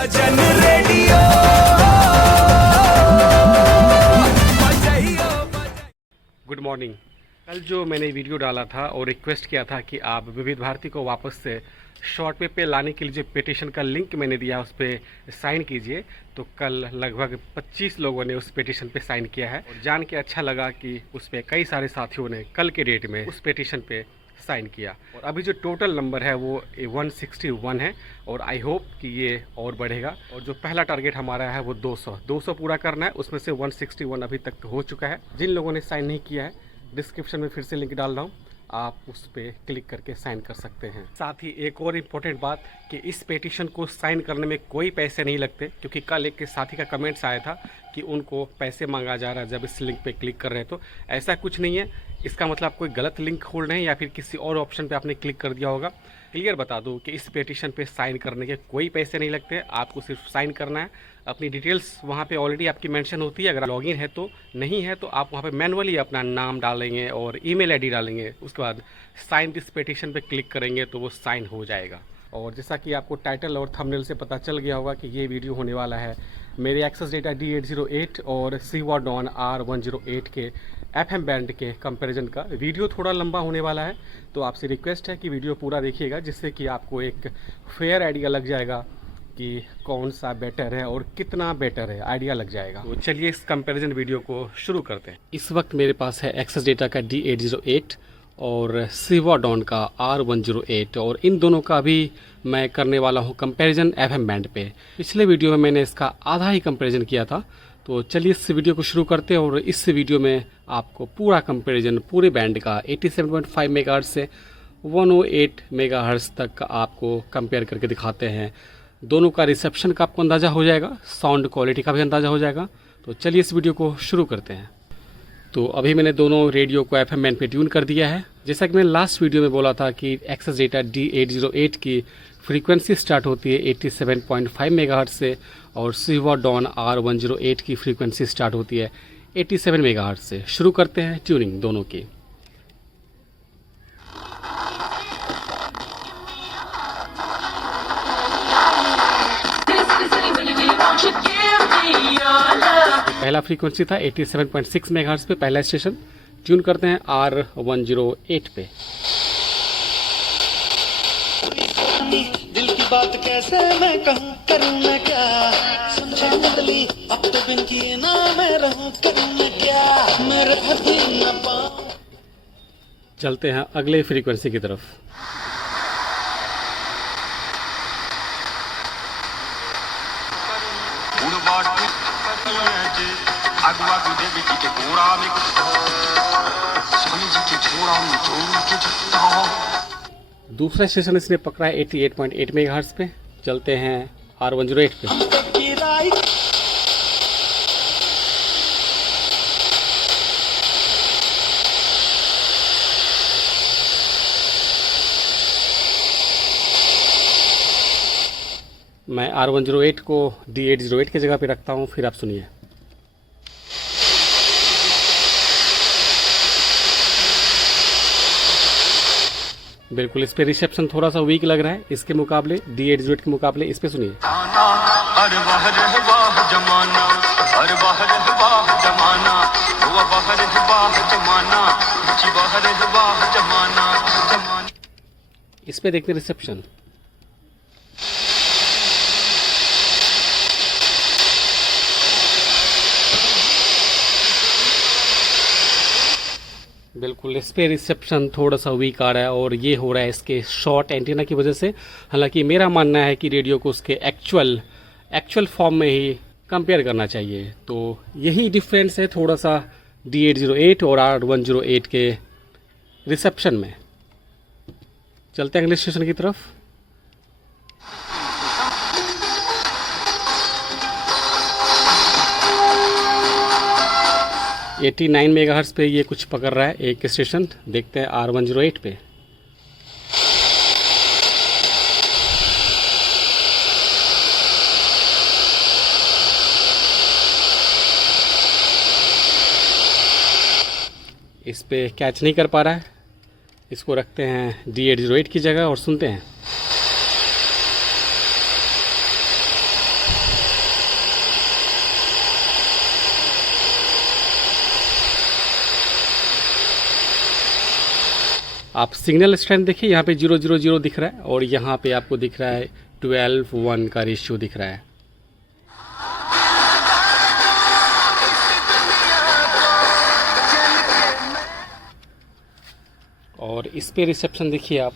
सजन radio. Good morning. कल जो मैंने वीडियो डाला था और रिक्वेस्ट किया था कि आप विविध भारती को वापस से शॉर्ट वेव पे लाने के लिए जो पिटीशन का लिंक मैंने दिया उस पर साइन कीजिए, तो कल लगभग 25 लोगों ने उस पिटीशन पे साइन किया है। और जान के अच्छा लगा कि उस पर कई सारे साथियों ने कल के डेट में उस पिटीशन पे साइन किया। और अभी जो टोटल नंबर है वो 161 है और आई होप कि ये और बढ़ेगा। और जो पहला टारगेट हमारा है वो 200 पूरा करना है, उसमें से 161 अभी तक हो चुका है। जिन लोगों ने साइन नहीं किया है, डिस्क्रिप्शन में फिर से लिंक डाल रहा हूँ, आप उस पर क्लिक करके साइन कर सकते हैं। साथ ही एक और इम्पोर्टेंट बात कि इस पिटीशन को साइन करने में कोई पैसे नहीं लगते, क्योंकि कल एक साथी का कमेंट्स आया था कि उनको पैसे मांगा जा रहा है जब इस लिंक पे क्लिक कर रहे हैं। तो ऐसा कुछ नहीं है, इसका मतलब आप कोई गलत लिंक खोल रहे हैं या फिर किसी और ऑप्शन पे आपने क्लिक कर दिया होगा। क्लियर बता दूं कि इस पिटीशन पे साइन करने के कोई पैसे नहीं लगते, आपको सिर्फ साइन करना है। अपनी डिटेल्स वहाँ पे ऑलरेडी आपकी मेंशन होती है, अगर लॉगिन है तो, नहीं है तो आप वहाँ पे मैनुअली अपना नाम डालेंगे और ईमेल आईडी डालेंगे, उसके बाद साइन दिस पिटीशन पे क्लिक करेंगे तो वो साइन हो जाएगा। और जैसा कि आपको टाइटल और थंबनेल से पता चल गया होगा कि ये वीडियो होने वाला है मेरे एक्सेस डेटा D808 और सीवा डॉन R108 के FM बैंड के कंपैरिजन का। वीडियो थोड़ा लंबा होने वाला है, तो आपसे रिक्वेस्ट है कि वीडियो पूरा देखिएगा, जिससे कि आपको एक फेयर आइडिया लग जाएगा कि कौन सा बेटर है और कितना बेटर है, आइडिया लग जाएगा। तो चलिए इस कंपैरिजन वीडियो को शुरू करते हैं। इस वक्त मेरे पास है एक्सेस डेटा का D808 और सीवा डॉन का R108 और इन दोनों का भी मैं करने वाला हूं कंपैरिजन FM बैंड पे। पिछले वीडियो में मैंने इसका आधा ही कंपैरिजन किया था, तो चलिए इस वीडियो को शुरू करते हैं। और इस वीडियो में आपको पूरा कंपैरिजन पूरे बैंड का 87.5 मेगाहर्ट्ज से 108 मेगाहर्ट्ज तक का आपको कंपेयर करके दिखाते हैं। दोनों का रिसेप्शन का आपको अंदाज़ा हो जाएगा, साउंड क्वालिटी का भी अंदाज़ा हो जाएगा। तो चलिए इस वीडियो को शुरू करते हैं। तो अभी मैंने दोनों रेडियो को FM बैंड पे ट्यून कर दिया है। जैसा कि मैंने लास्ट वीडियो में बोला था कि एक्सेस डेटा D808 की फ्रीक्वेंसी स्टार्ट होती है 87.5 मेगाहर्ट्ज से और सीवा डॉन R108 की फ्रीक्वेंसी स्टार्ट होती है 87 मेगाहर्ट्ज से। शुरू करते हैं ट्यूनिंग दोनों की। पहला फ्रीक्वेंसी था 87.6 मेगाहर्ट्ज पे, पहला स्टेशन। ट्यून करते हैं R108 पे। दिल की बात कैसे मैं कहूँ, करूँ मैं क्या, समझे बदली अब तो बिन किए ना मैं रहूँ, करूँ मैं क्या, मैं रह भी न पाऊँ। चलते हैं अगले फ्रीक्वेंसी की तरफ। दूसरा स्टेशन इसने पकड़ा है 88.8 मेगाहर्ट्ज पे। चलते हैं R108 पे। मैं R108 को D808 की जगह पे रखता हूँ, फिर आप सुनिए। बिल्कुल इस पे रिसेप्शन थोड़ा सा वीक लग रहा है इसके मुकाबले, D808 के मुकाबले। इस पे सुनिए। इस पे देखते रिसेप्शन। बिल्कुल इस पे रिसेप्शन थोड़ा सा वीक आ रहा है और ये हो रहा है इसके शॉर्ट एंटीना की वजह से। हालांकि मेरा मानना है कि रेडियो को उसके एक्चुअल फॉर्म में ही कंपेयर करना चाहिए। तो यही डिफरेंस है थोड़ा सा D808 और R108 के रिसेप्शन में। चलते हैं अगले स्टेशन की तरफ। 89 मेगाहर्ट्ज पे ये कुछ पकड़ रहा है एक स्टेशन। देखते हैं R108 पे। इस पे कैच नहीं कर पा रहा है, इसको रखते हैं D808 की जगह और सुनते हैं। आप सिग्नल स्ट्रेंथ देखिए, यहाँ पे 000 दिख रहा है और यहाँ पे आपको दिख रहा है 12:1 का रेशियो दिख रहा है। और इस पे रिसेप्शन देखिए आप,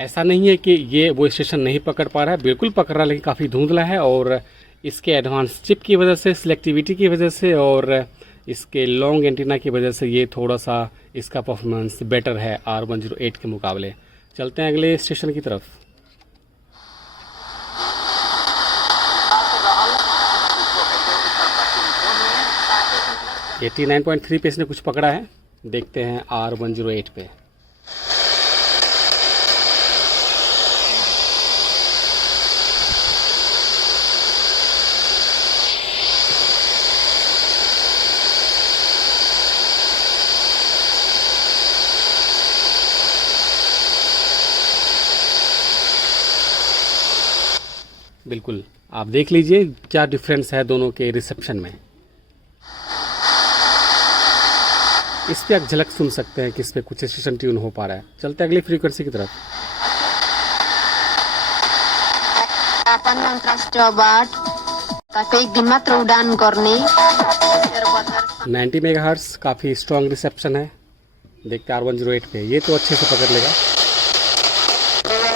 ऐसा नहीं है कि ये वो स्टेशन नहीं पकड़ पा रहा है, बिल्कुल पकड़ रहा है, लेकिन काफ़ी धुंधला है। और इसके एडवांस चिप की वजह से, सिलेक्टिविटी की वजह से और इसके लॉन्ग एंटीना की वजह से ये थोड़ा सा इसका परफॉर्मेंस बेटर है R108 के मुकाबले। चलते हैं अगले स्टेशन की तरफ। एटी 9.3 पे इसने कुछ पकड़ा है, देखते हैं R108 पे। बिल्कुल आप देख लीजिए क्या डिफरेंस है दोनों के रिसेप्शन में। इस पे आप झलक सुन सकते हैं कि इस पे कुछ स्टेशन ट्यून हो पा रहा है। चलते हैं अगली फ्रीक्वेंसी की तरफ। 90 मेगाहर्ट्ज काफ़ी स्ट्रॉन्ग रिसेप्शन है, देखते हैं R108 पे, ये तो अच्छे से पकड़ लेगा।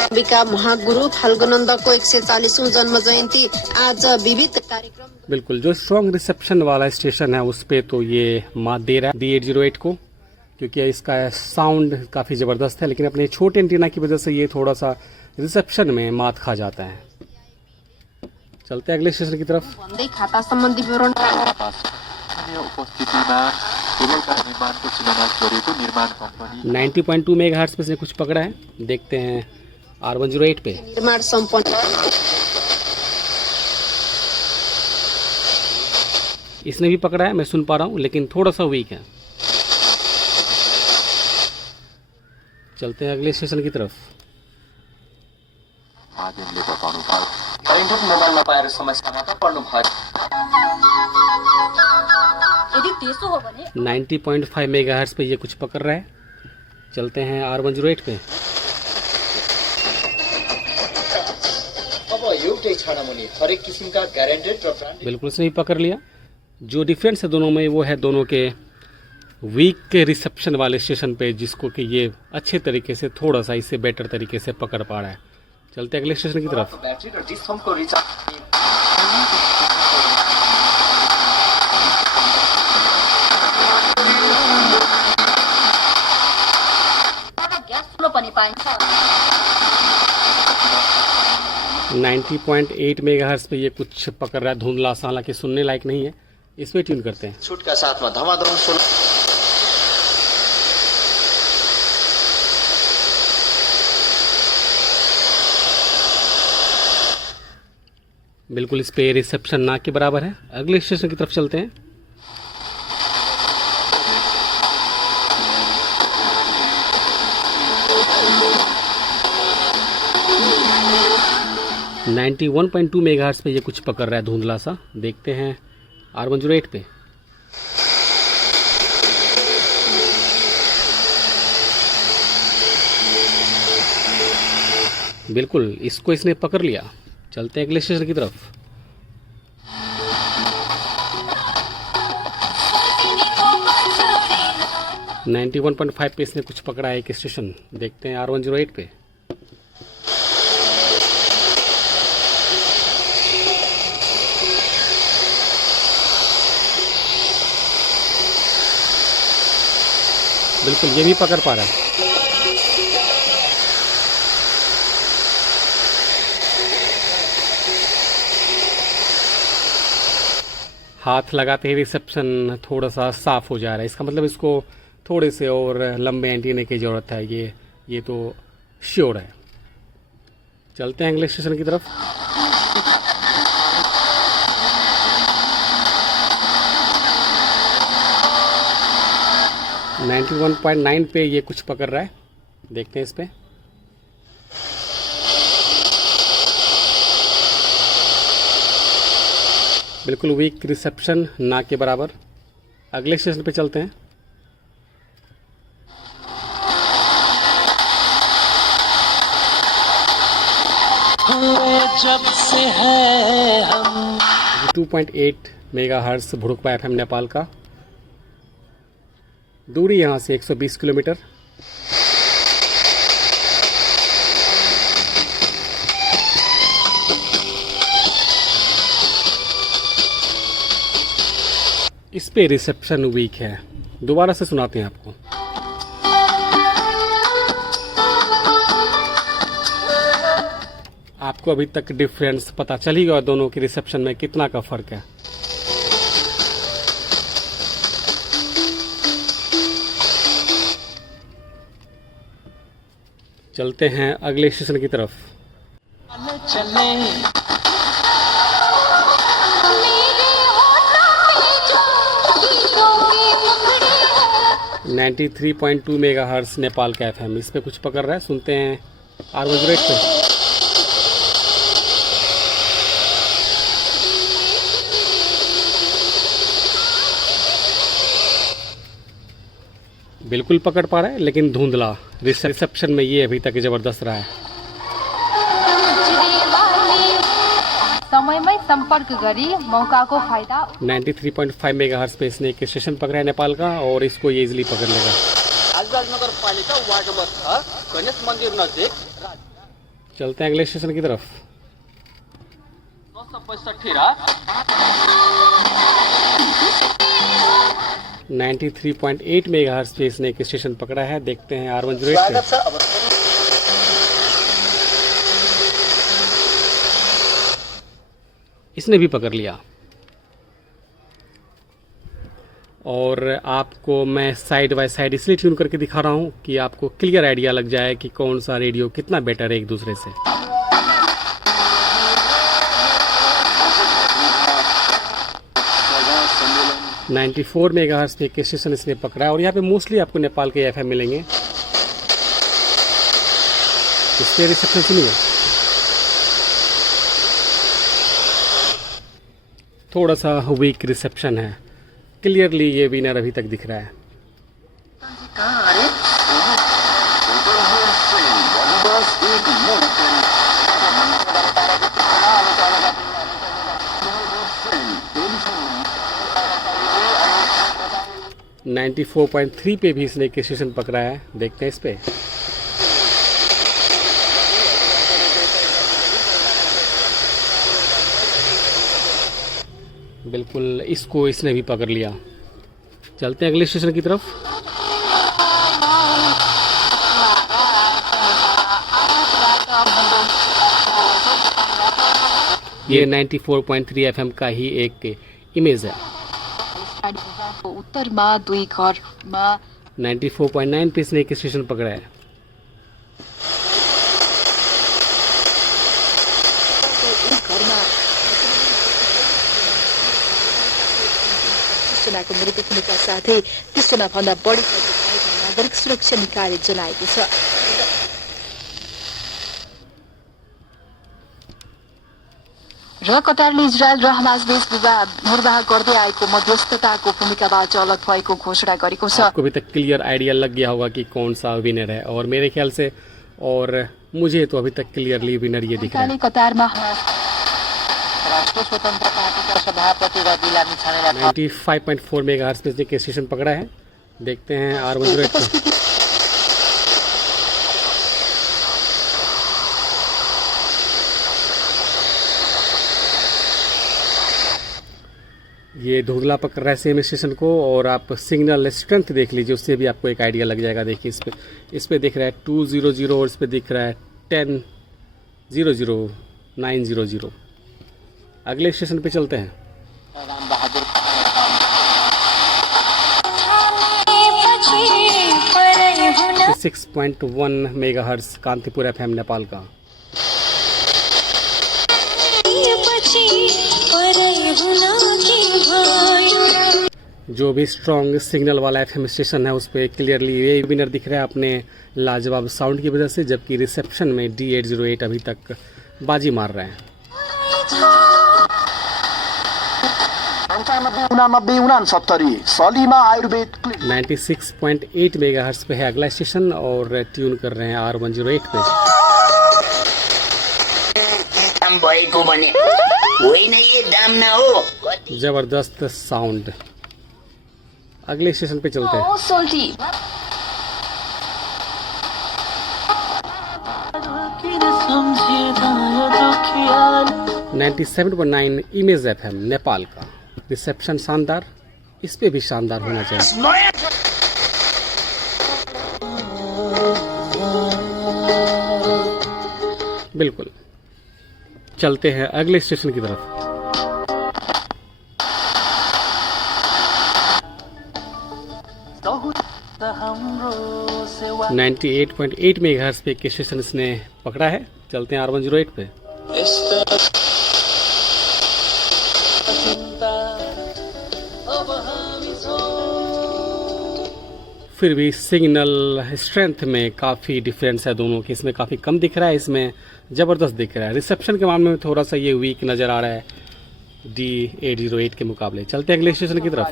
अंबिका महागुरु फाल्गुनंदा को 140वीं जन्म जयंती आज विविध कार्यक्रम। बिल्कुल जो स्ट्रॉन्ग रिसेप्शन वाला स्टेशन है उस पे तो ये मात दे रहा है D808 को, क्योंकि इसका साउंड काफ़ी ज़बरदस्त है, लेकिन अपने छोटे एंटीना की वजह से ये थोड़ा सा रिसेप्शन में मात खा जाता है। चलते हैं अगले स्टेशन की तरफ। भन्दै खाता सम्बन्धी विवरण। उपस्थितिमा केबलका निर्माणको सिनेमाज गरेको निर्माण कम्पनी 90.2 मेगाहर्ट्ज पे इसने कुछ पकड़ा है, देखते हैं R108 पे। निर्माण सम्पन्न। इसने भी पकड़ा है, मैं सुन पा रहा हूँ, लेकिन थोड़ा सा वीक है। चलते हैं अगले स्टेशन की तरफ। माध्यमले बताउनु भयो करेन्टको मोबाइल नपाएर समस्यामा त पर्नु भयो। यदि त्यसो हो भने 90.5 मेगाहर्ट्ज पे ये कुछ पकड़ रहा है। चलते हैं R108 पे। अब एउटै छानामुनि हरेक किसिमका ग्यारेन्टेड र ब्रान्डेड बिल्कुल सही पकड़ लिया। जो डिफरेंस है दोनों में वो है दोनों के वीक के रिसेप्शन वाले स्टेशन पे, जिसको कि ये अच्छे तरीके से थोड़ा सा इससे बेटर तरीके से पकड़ पा रहा है। चलते अगले स्टेशन की तरफ। ब्याट्री र डिस्कमको रिचार्ज ग्यास ठुलो पनि पाइन्छ। 90.8 मेगाहर्ट्ज पे ये कुछ पकड़ रहा है, धुंधला सा, हालांकि सुनने लायक नहीं है। इस पे ट्यून करते हैं। छुटका साथमा धमाधम सुन। बिल्कुल इस पे रिसेप्शन ना के बराबर है। अगले स्टेशन की तरफ चलते हैं। नाइन्टी 1.2 मेगाहर्ट्ज पे ये कुछ पकड़ रहा है, धुंधला सा, देखते हैं R108 पे। बिल्कुल इसको इसने पकड़ लिया। चलते हैं अगले स्टेशन की तरफ। Thank 91.5 पे इसने कुछ पकड़ा है एक स्टेशन, देखते हैं R108 पे। बिल्कुल ये भी पकड़ पा रहा है। हाथ लगाते ही रिसेप्शन थोड़ा सा साफ हो जा रहा है, इसका मतलब इसको थोड़े से और लंबे एंटीने की ज़रूरत है, ये तो श्योर है। चलते हैं अगले स्टेशन की तरफ। you. 91.9 पे ये कुछ पकड़ रहा है, देखते हैं इस पे। बिल्कुल वीक रिसेप्शन, ना के बराबर। अगले स्टेशन पे चलते हैं। हुए जब से है हम 2.8 मेगाहर्ट्ज़ भुड़ुकपा FM नेपाल का। दूरी यहाँ से 120 किलोमीटर। इस पे रिसेप्शन वीक है। दोबारा से सुनाते हैं आपको। आपको अभी तक डिफरेंस पता चल ही गया दोनों के रिसेप्शन में कितना का फ़र्क है। चलते हैं अगले स्टेशन की तरफ। चले 93.2 मेगाहर्ट्ज़ नेपाल का FM। इस पे कुछ पकड़ रहा है, सुनते हैं आरवाज रेट पे। बिल्कुल पकड़ पा रहा है लेकिन धुंधला। रिसेप्शन में ये अभी तक ज़बरदस्त रहा है। समयमै संपर्क गरी मौकाको फाइदा 93.5 मेगाहर्ट्ज़ पे इसने एक स्टेशन पकड़ा है नेपाल का और इसको ये इजीली पकड़ लेगा। नगरपालिका वार्ड नंबर 6 गणेश मंदिर नजिक चलते हैं अगले स्टेशन की तरफ। 93.8 मेगाहर्ट्ज़ पे इसने एक स्टेशन पकड़ा है। देखते हैं R108 पे। इसने भी पकड़ लिया। और आपको मैं साइड बाय साइड इसलिए ट्यून करके दिखा रहा हूँ कि आपको क्लियर आइडिया लग जाए कि कौन सा रेडियो कितना बेटर है एक दूसरे से। सम्मेलन 94 मेगाहर्ट्ज़ पे एक स्टेशन इसने पकड़ा है और यहाँ पे मोस्टली आपको नेपाल के FM मिलेंगे। इसके रिसेप्शन सुनिए, थोड़ा सा वीक रिसेप्शन है। क्लियरली ये विनर अभी तक दिख रहा है। Thank 94.3 पे भी इसने एक स्टेशन पकड़ा है। देखते हैं इस पे। बिल्कुल इसको इसने भी पकड़ लिया। चलते हैं अगले स्टेशन की तरफ। ये 94.3 FM का ही एक इमेज है। उत्तरमा 2 घरमा 94.9 पे इसने एक स्टेशन पकड़ा है। जनाको मृत्यु हुनुका साथै 30 जना भन्दा बढी नागरिक सुरक्षा निकायले जनाएको छ। र कतारले इजरायल र हमासबीच निर्वाह गर्दै आएको मध्यस्थताको भूमिकाबाट अलग भएको घोषणा गरेको छ। आपको अभी तक क्लियर आइडिया लग गया होगा कि कौन सा विनर है और मेरे ख्याल से और मुझे तो अभी तक क्लियरली विनर ये दिख रहा है। कतारमा राष्ट्र स्वतंत्र पार्टी का सभापति रवि लामी छानेलाई 95.4 मेगाहर्ट्ज़ पे एक स्टेशन पकड़ा है। देखते हैं R108 पे। ये धुंधला पकड़ रहा है सेम स्टेशन को और आप सिग्नल स्ट्रेंथ देख लीजिए, उससे भी आपको एक आइडिया लग जाएगा। देखिए इस पे दिख रहा है 200 और इस पे दिख रहा है 1000 900। अगले स्टेशन पे चलते हैं। राम बहादुर 6.1 मेगाहर्ट्ज़ कांतिपुर FM नेपाल का। जो भी स्ट्रॉन्ग सिग्नल वाला FM स्टेशन है उस पर क्लियरली ये विनर दिख रहा है अपने लाजवाब साउंड की वजह से, जबकि रिसेप्शन में D808 अभी तक बाजी मार रहा है। 95 सलीमा आयुर्वेद क्लिनिक 96.8 मेगाहर्ट्ज पे है अगला स्टेशन और ट्यून कर रहे हैं R108 पे। भएको भने होइन ये दाम न हो। जबरदस्त साउंड। अगले स्टेशन पे चलते हैं। सोल्टी 97.9 इमेज FM नेपाल का रिसेप्शन शानदार, इस पे भी शानदार होना चाहिए। बिल्कुल, चलते हैं अगले स्टेशन की तरफ। 98.8 मेगाहर्ट्ज पे एक स्टेशन इसने पकड़ा है। चलते हैं R108 पे। इस तरह अब हम फिर भी सिग्नल स्ट्रेंथ में काफ़ी डिफरेंस है दोनों के। इसमें काफ़ी कम दिख रहा है, इसमें ज़बरदस्त दिख रहा है। रिसेप्शन के मामले में थोड़ा सा ये वीक नज़र आ रहा है D808 के मुकाबले। चलते हैं अगले स्टेशन की तरफ।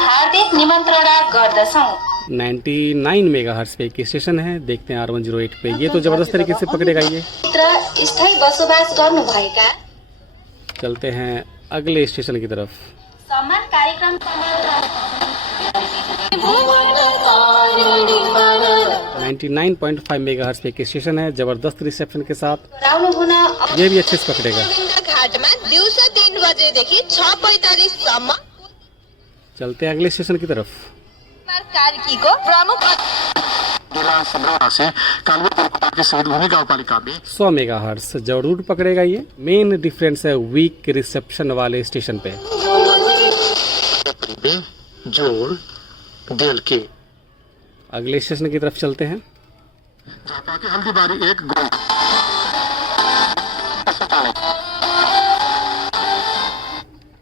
हार्दिक निमन्त्रणा गर्दछौं। 99 मेगाहर्ट्ज पे एक स्टेशन है। देखते हैं R108 पे। ये तो ज़बरदस्त तरीके से पकड़ेगा ये। स्थायी बसोबास गर्नुभएका चलते हैं अगले स्टेशन की तरफ। सम्मान कार्यक्रम 99.5 मेगाहर्ट्ज पे एक स्टेशन है, ज़बरदस्त रिसेप्शन के साथ। राउनु हुन ये भी अच्छे से पकड़ेगा। घाटमा दिउँसो 3 बजेदेखि 6:45 सम्म चलते हैं अगले स्टेशन की तरफ। कार्कीको प्रमुख 100 मेगाहर्ट्ज जरूर पकड़ेगा ये। मेन डिफरेंस है वीक रिसेप्शन वाले स्टेशन पे। जोड़ दिल के अगले स्टेशन की तरफ चलते हैं। हल्दीबारी 1 गोल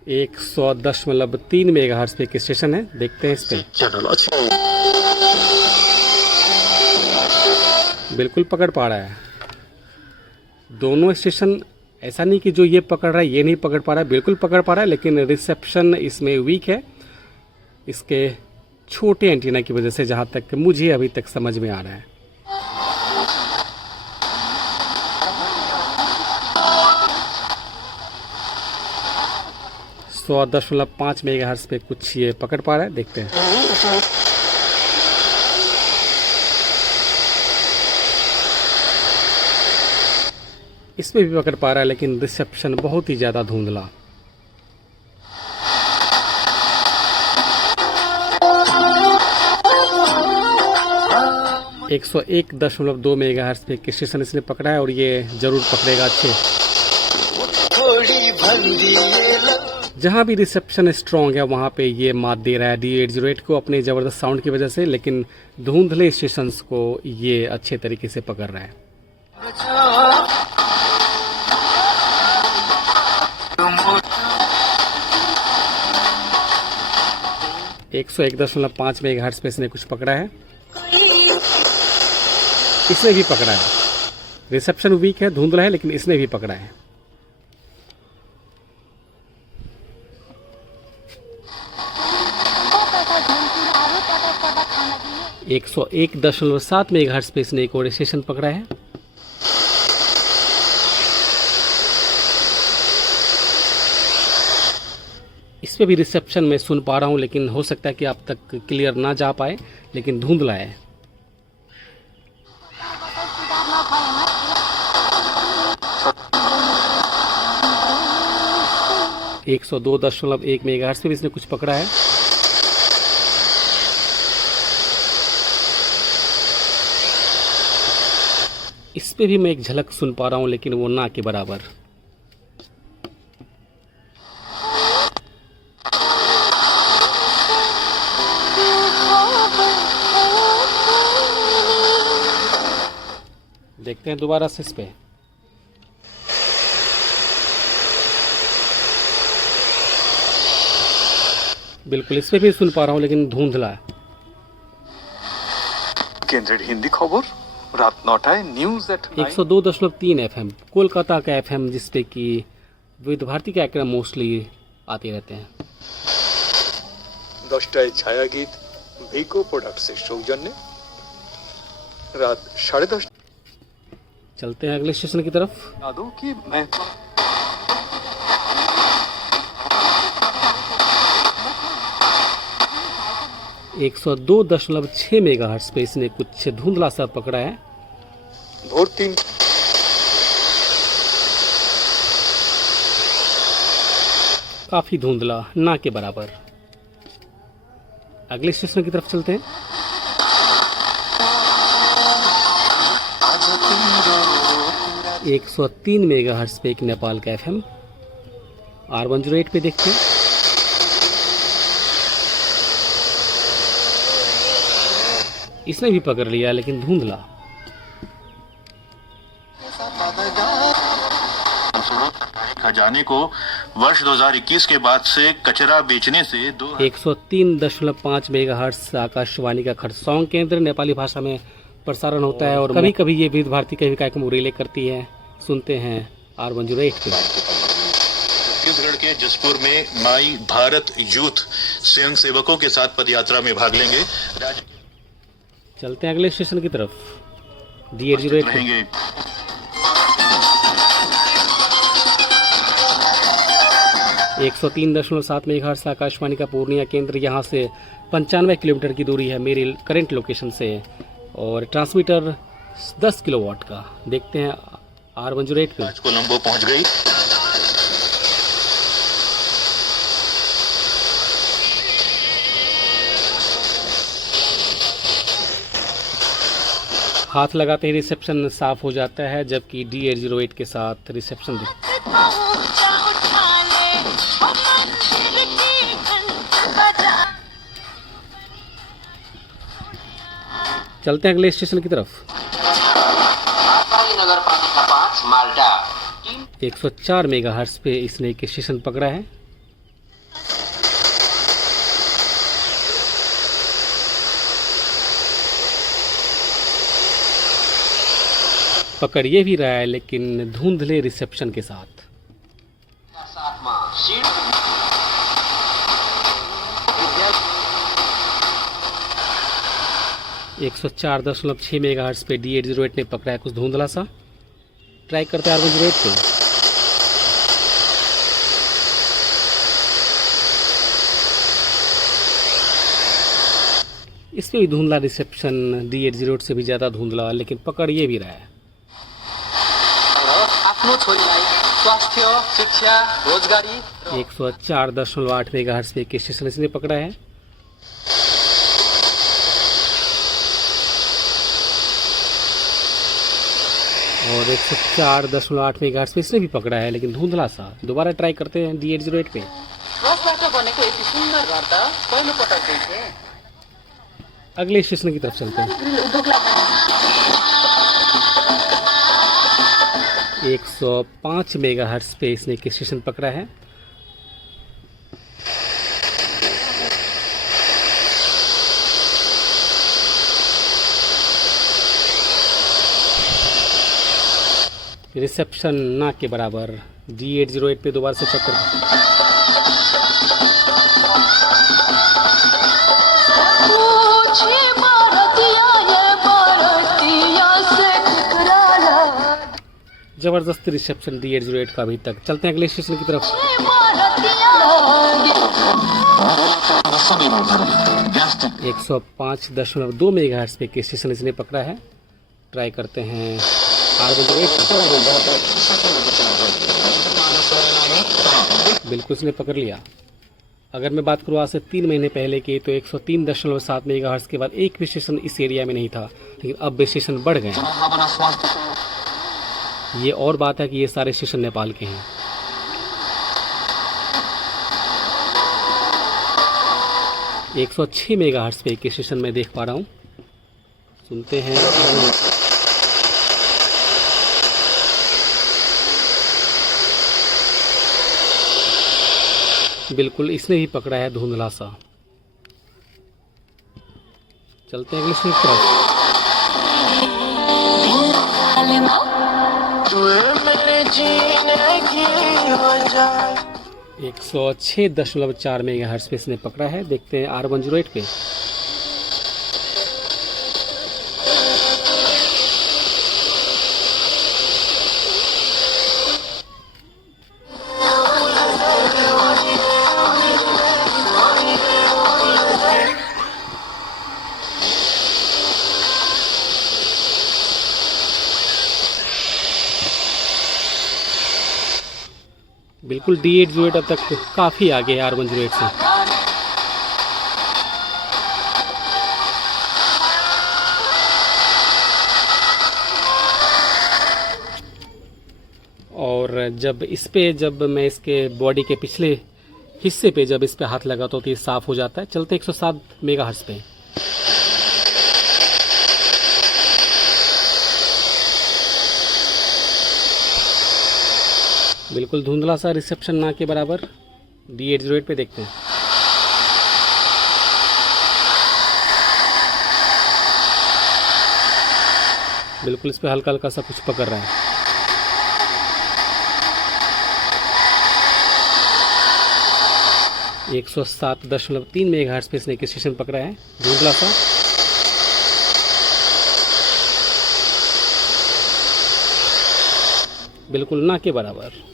110.3 मेगाहर्ट्ज पे एक स्टेशन है। देखते हैं इस पे। बिल्कुल पकड़ पा रहा है दोनों स्टेशन। ऐसा नहीं कि जो ये पकड़ रहा है ये नहीं पकड़ पा रहा है, बिल्कुल पकड़ पा रहा है, लेकिन रिसेप्शन इसमें वीक है इसके छोटे एंटीना की वजह से, जहाँ तक मुझे अभी तक समझ में आ रहा है। तो 10.5 मेगाहर्ट्ज पे कुछ ये पकड़ पा रहा है। देखते हैं। इसमें भी पकड़ पा रहा है, लेकिन रिसेप्शन बहुत ही ज़्यादा धुंधला। एक 101.2 मेगाहर्ट्ज पे एक स्टेशन इसने पकड़ा है और ये जरूर पकड़ेगा अच्छे। जहाँ भी रिसेप्शन स्ट्रॉन्ग है वहाँ पे ये मात दे रहा है D808 को अपने ज़बरदस्त साउंड की वजह से, लेकिन धुंधले स्टेशंस को ये अच्छे तरीके से पकड़ रहा है। 101.5 मेगाहर्ट्ज पे इसने कुछ पकड़ा है। इसने भी पकड़ा है। रिसेप्शन वीक है, धुंधला है, लेकिन इसने भी पकड़ा है। एक 101.7 मेगाहर्ट्ज पे इसने एक और स्टेशन पकड़ा है। इस पे भी रिसेप्शन में सुन पा रहा हूँ, लेकिन हो सकता है कि आप तक क्लियर ना जा पाए, लेकिन धुंधला है। एक 102.1 मेगाहर्ट्ज पे भी इसने कुछ पकड़ा है। इस पे भी मैं एक झलक सुन पा रहा हूँ, लेकिन वो ना के बराबर। देखते हैं दोबारा से इस पे। बिल्कुल इस पे भी सुन पा रहा हूँ, लेकिन धुंधला है। केंद्रीय हिंदी खबर रात 9टाয় न्यूज एट 102.3 FM कोलकाता का FM, जिसपे कि विविध भारती का कार्यक्रम मोस्टली आते रहते हैं। 10টায় ছায়াগীত ভিকো প্রোডাক্টসের সৌজন্যে রাত 10:30। चलते हैं अगले स्टेशन की तरफ। दादू की मैं 102.6 मेगाहर्ट्ज पे इसने कुछ धुंधला सा पकड़ा है। भोर 3 काफी धुंधला, ना के बराबर। अगले स्टेशन की तरफ चलते हैं। एक 103 मेगाहर्ट्ज पे एक नेपाल का FM R108 पे देखते हैं। इसने भी पकड़ लिया लेकिन धुंधला। खजाने को वर्ष 2021 के बाद से कचरा बेचने से 103.5 मेगाहर्ट्ज आकाशवाणी का खरसांग केंद्र नेपाली भाषा में प्रसारण होता है और कभी कभी ये विविध भारती का भी कार्यक्रम रिले करती है। सुनते हैं R108 पे। छत्तीसगढ़ के जसपुर में माई भारत यूथ स्वयंसेवकों के साथ पदयात्रा में भाग लेंगे। चलते हैं अगले स्टेशन की तरफ। D808 रहेंगे। 103.7 मेगाहर्ट्ज आकाशवाणी का पूर्णिया केंद्र, यहाँ से 95 किलोमीटर की दूरी है मेरी करंट लोकेशन से और ट्रांसमीटर 10 किलोवाट का। देखते हैं R108 पे। आज कोलंबो पहुंच गई। हाथ लगाते ही रिसेप्शन साफ हो जाता है, जबकि D808 के साथ रिसेप्शन चलते हैं अगले स्टेशन की तरफ। नगर पालिका 5 माल्टा 104 मेगाहर्ट्ज पे इसने एक स्टेशन पकड़ा है। पकड़ ये भी रहा है लेकिन धुंधले रिसेप्शन के साथ। 104.6 मेगाहर्ट्ज पे D808 ने पकड़ा है कुछ धुंधला सा। ट्राई करते हैं R108 पे। इसमें भी धुंधला रिसेप्शन, D808 से भी ज़्यादा धुंधला, लेकिन पकड़ ये भी रहा है। आफ्नो छोरीलाई स्वास्थ्य, शिक्षा, रोजगारी 104.8 मेगाहर्ट्ज पे एक स्टेशन इसने पकड़ा है। और 104.8 मेगाहर्ट्ज पे इसने भी पकड़ा है लेकिन धुंधला सा। दोबारा ट्राई करते हैं D808 पे। अगले स्टेशन की तरफ चलते हैं। 105 मेगाहर्ट्ज पे इसने एक स्टेशन पकड़ा है। रिसेप्शन ना के बराबर। D808 पे दोबारा से चेक करते हैं। जबरदस्त रिसेप्शन D808 का अभी तक। चलते हैं अगले स्टेशन की तरफ। 105.2 मेगाहर्ट्ज पे स्टेशन इसने पकड़ा है। ट्राई करते हैं R108। बिल्कुल इसने पकड़ लिया। अगर मैं बात करूँ आज से 3 महीने पहले की, तो 103.7 मेगाहर्ट्ज के बाद एक भी स्टेशन इस एरिया में नहीं था, लेकिन अब भी स्टेशन बढ़ गए हैं। ये और बात है कि ये सारे स्टेशन नेपाल के हैं। एक 106 मेगाहर्ट्ज पे एक स्टेशन में देख पा रहा हूँ। सुनते हैं। बिल्कुल इसने भी पकड़ा है धुंधला सा। चलते हैं अगले स्टेशन की तरफ। 106.4 मेगाहर्ट्ज़ पे इसने पकड़ा है। देखते हैं R108 पे। बिल्कुल D808 अब तक काफ़ी आगे है R108 से। और जब मैं इसके बॉडी के पिछले हिस्से पे जब इस पे हाथ लगाता हूँ तो ये साफ़ हो जाता है। चलते 107 मेगाहर्ट्ज़ पे। बिल्कुल धुंधला सा रिसेप्शन ना के बराबर। D808 पे देखते हैं। बिल्कुल इस पे हल्का हल्का सा कुछ पकड़ रहा है। है 107.3 मेगाहर्ट्ज़ पे इसने एक स्टेशन पकड़ा है, धुंधला सा। बिल्कुल ना के बराबर।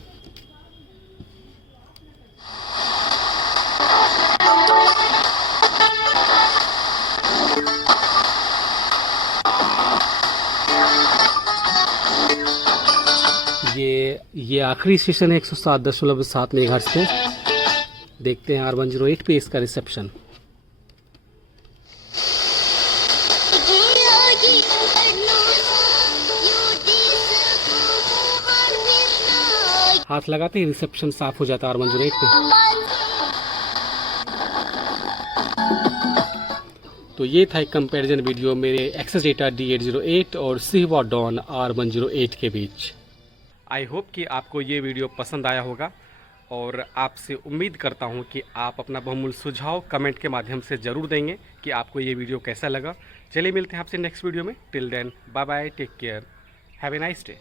ये आखिरी स्टेशन है 107.7 मेगाहर्ट्ज़ पे। देखते हैं R108 पे इसका रिसेप्शन। हाथ लगाते ही रिसेप्शन साफ हो जाता है R108 पे। तो ये था एक कंपैरिजन वीडियो मेरे एक्सेस डेटा D808 और Sihwa Dawn R108 के बीच। आई होप कि आपको ये वीडियो पसंद आया होगा और आपसे उम्मीद करता हूँ कि आप अपना बहुमूल्य सुझाव कमेंट के माध्यम से ज़रूर देंगे कि आपको ये वीडियो कैसा लगा। चलिए मिलते हैं आपसे नेक्स्ट वीडियो में। Till then bye bye, take care, have a nice day.